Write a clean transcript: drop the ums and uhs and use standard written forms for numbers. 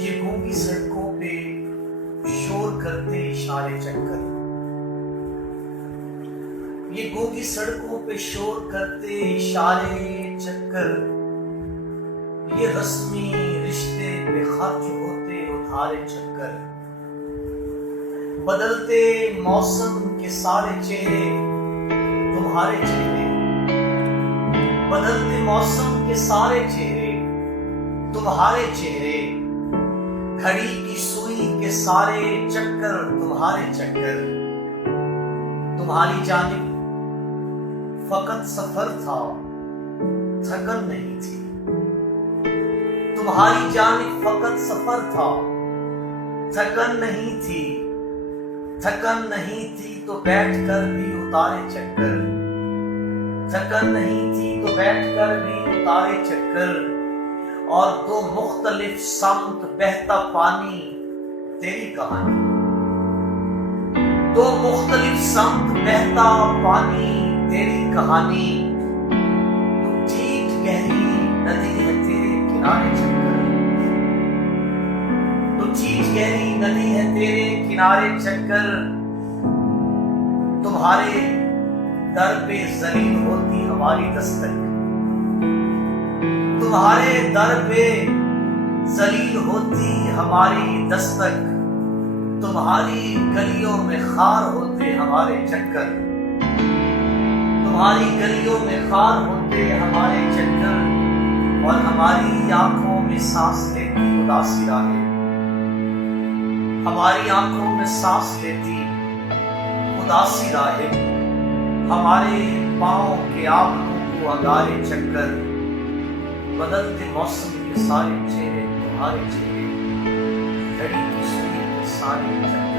یہ گونگی سڑکوں پہ شور کرتے اشارے چکر، یہ گونگی سڑکوں پہ شور کرتے اشارے چکر، یہ رسمی رشتے بے خرچ ہوتے ادھارے چکر، بدلتے موسم کے سارے چہرے تمہارے چہرے، بدلتے موسم کے سارے چہرے تمہارے چہرے، گھڑی کی سوئی کے سارے چکر تمہارے چکر، تمہاری جانب فقط سفر تھا تھکن نہیں تھی، تمہاری جانب فقط سفر تھا تھکن نہیں تھی، تھکن نہیں تھی تو بیٹھ کر بھی اتارے چکر، تھکن نہیں تھی تو بیٹھ کر بھی اتارے چکر، اور دو مختلف سمت بہتا پانی تیری کہانی، دو مختلف سمت بہتا پانی تیری کہانی، تو ٹھیک گہری ندی ہے تیرے کنارے چکر، تو ٹھیک گہری ندی ہے تیرے کنارے چکر، تمہارے در پہ ذلیل ہوتی ہماری دستک، تمہارے در پہ ذلیل ہوتی ہماری دستک، تمہاری گلیوں میں خار ہوتے ہمارے چکر، تمہاری گلیوں میں خار ہوتے ہمارے چکر، اور ہماری آنکھوں میں سانس لیتی اداسی راہیں، ہماری آنکھوں میں سانس لیتی اداسی راہیں، ہمارے پاؤں کے آبروں کو اگارے چکر، بدلتے موسم کے سارے چہرے تمہارے چہرے، گھڑی کی سوئی کے سارے چکر۔